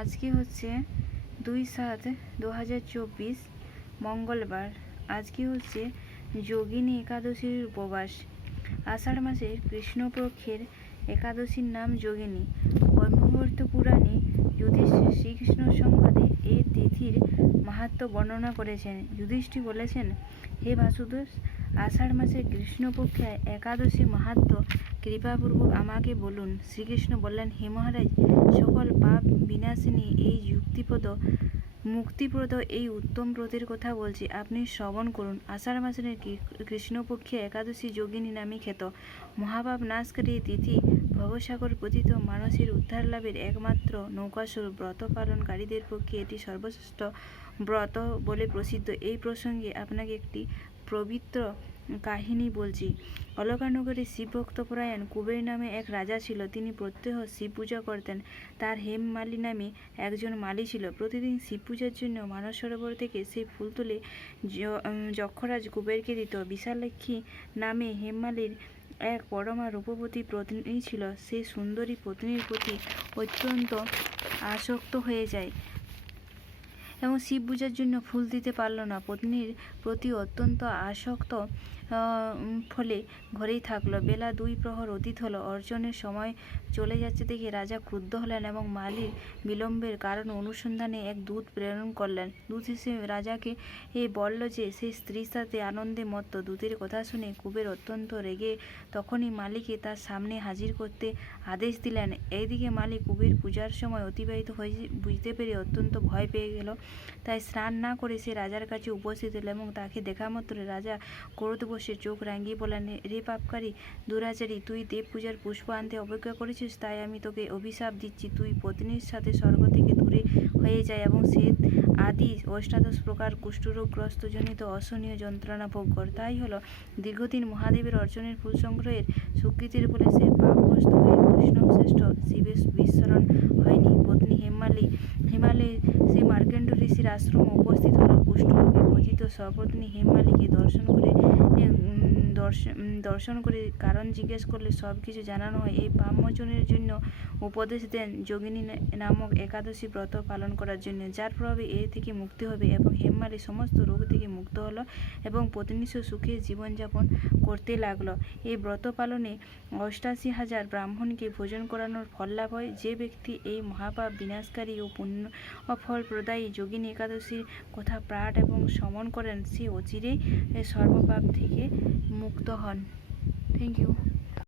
আজকে হচ্ছে দুই সাত দু মঙ্গলবার। আজকে হচ্ছে যোগিনী একাদশীর উপবাস। আষাঢ় মাসের কৃষ্ণপক্ষের একাদশীর নাম যোগিনী। ব্রহ্মবর্ত পুরাণে যুধিষ্ঠির শ্রীকৃষ্ণ সংবাদে এই তিথির মাহাত্ম্য বর্ণনা করেছেন। যুধিষ্ঠি বলেছেন, হে বাসুদোষ আষাঢ় মাসে কৃষ্ণপক্ষে একাদশী মাহাত্ম্য কৃপাপূর্বক আমাকে বলুন। শ্রীকৃষ্ণ বললেন, হে মহারাজ, সকল পাপ বিনাশিনী এই যুক্তিপদ মুক্তিপ্রদ এই উত্তম ব্রতের কথা বলছি। আপনি শ্রবণ করুন। আষাঢ় মাসের কৃষ্ণপক্ষে একাদশী যোগিনী নামে খ্যাত। মহাপাপ নাশকারী তিথি ভবসাগর পতিত মানুষের উদ্ধার লাভের একমাত্র নৌকাস্বরূপ ব্রত পালনকারীদের পক্ষে এটি সর্বশ্রেষ্ঠ ব্রত বলে প্রসিদ্ধ। এই প্রসঙ্গে আপনাকে একটি পবিত্র কাহিনী বলছি। অলকানগরে শিবভক্তপরায়ণ কুবের নামে এক রাজা ছিল, তিনি প্রত্যহ শিব পূজা করতেন। তার হেমমালি নামে একজন মালি ছিল। প্রতিদিন শিব পূজার জন্য মানস সরোবর থেকে সেই ফুল তুলে যক্ষরাজ কুবেরকে দিত। বিশালাক্ষী নামে হেমমালির এক পরমা রূপবতী পত্নী ছিল। সেই সুন্দরী পত্নীর প্রতি অত্যন্ত আসক্ত হয়ে যায়। এবং শিব পূজার জন্য ফুল দিতে পারল না। পত্নীর প্রতি অত্যন্ত আসক্ত ফলে ঘরেই থাকল। বেলা দুই প্রহর অতীত হলো। অর্জনের সময় চলে যাচ্ছে দেখে রাজা ক্রুদ্ধ হলেন এবং মালির বিলম্বের কারণ অনুসন্ধানে এক দূত প্রেরণ করলেন। দূত এসে রাজাকে এ বলল যে, সে স্ত্রীর সাথে আনন্দে মত্ত। দূতের কথা শুনে কুবের অত্যন্ত রেগে তখনই মালিকে তার সামনে হাজির করতে আদেশ দিলেন। এইদিকে মালিক কুবের পূজার সময় অতিবাহিত হয়ে বুঝতে পেরে অত্যন্ত ভয় পেয়ে গেল। তাই স্নান না করে সে রাজার কাছে উপস্থিত হলো এবং তাকে দেখা মাত্র রাজা ক্রোধ বসে চোখ রাঙিয়ে বলেন রে পাপকারী, দুরাচারী, তুই দেব পূজার পুষ্প আনতে অপেক্ষা করেছিস? তাই আমি তোকে অভিশাপ দিচ্ছি। তুই পত্নীর সাথে স্বর্গ থেকে দূরে হয়ে যায় এবং সে আদি অষ্টাদশ প্রকার কুষ্ঠরোগগ্রস্ত জনিত অসহনীয় যন্ত্রণা ভোগ কর। তাই হলো দীর্ঘদিন মহাদেবের অর্জনের ফুল সংগ্রহের স্বীকৃতির ফলে সে পাপগ্রস্ত হয়ে বৈষ্ণব শ্রেষ্ঠ শিবের বিস্মরণ হয়নি। পত্নী হেমালি হিমালয়ে ঋষির আশ্রমে উপস্থিত হল কুষ্ঠরোগে পতিত সপত্নী হেমালিকে দর্শন করে দর্শন করে কারণ জিজ্ঞেস করলে সব কিছু জানানো হয়। এই পাপমোচনের জন্য উপদেশ দেন যোগিনী নামক একাদশী ব্রত পালন করার জন্য, যার প্রভাবে এ থেকে মুক্তি হবে এবং হেমমালি সমস্ত রোগ থেকে মুক্ত হলো এবং প্রতিনিঃস সুখে জীবনযাপন করতে লাগল। এই ব্রত পালনে অষ্টাশি হাজার ব্রাহ্মণকে ভোজন করানোর ফল লাভ হয়। যে ব্যক্তি এই মহাপাপ বিনাশকারী ও পুণ্য ফল প্রদায়ী যোগিনী একাদশীর কথা পাঠ এবং সমন করেন, সে অচিরেই সর্বপাপ থেকে মুক্ত হন থ্যাংক ইউ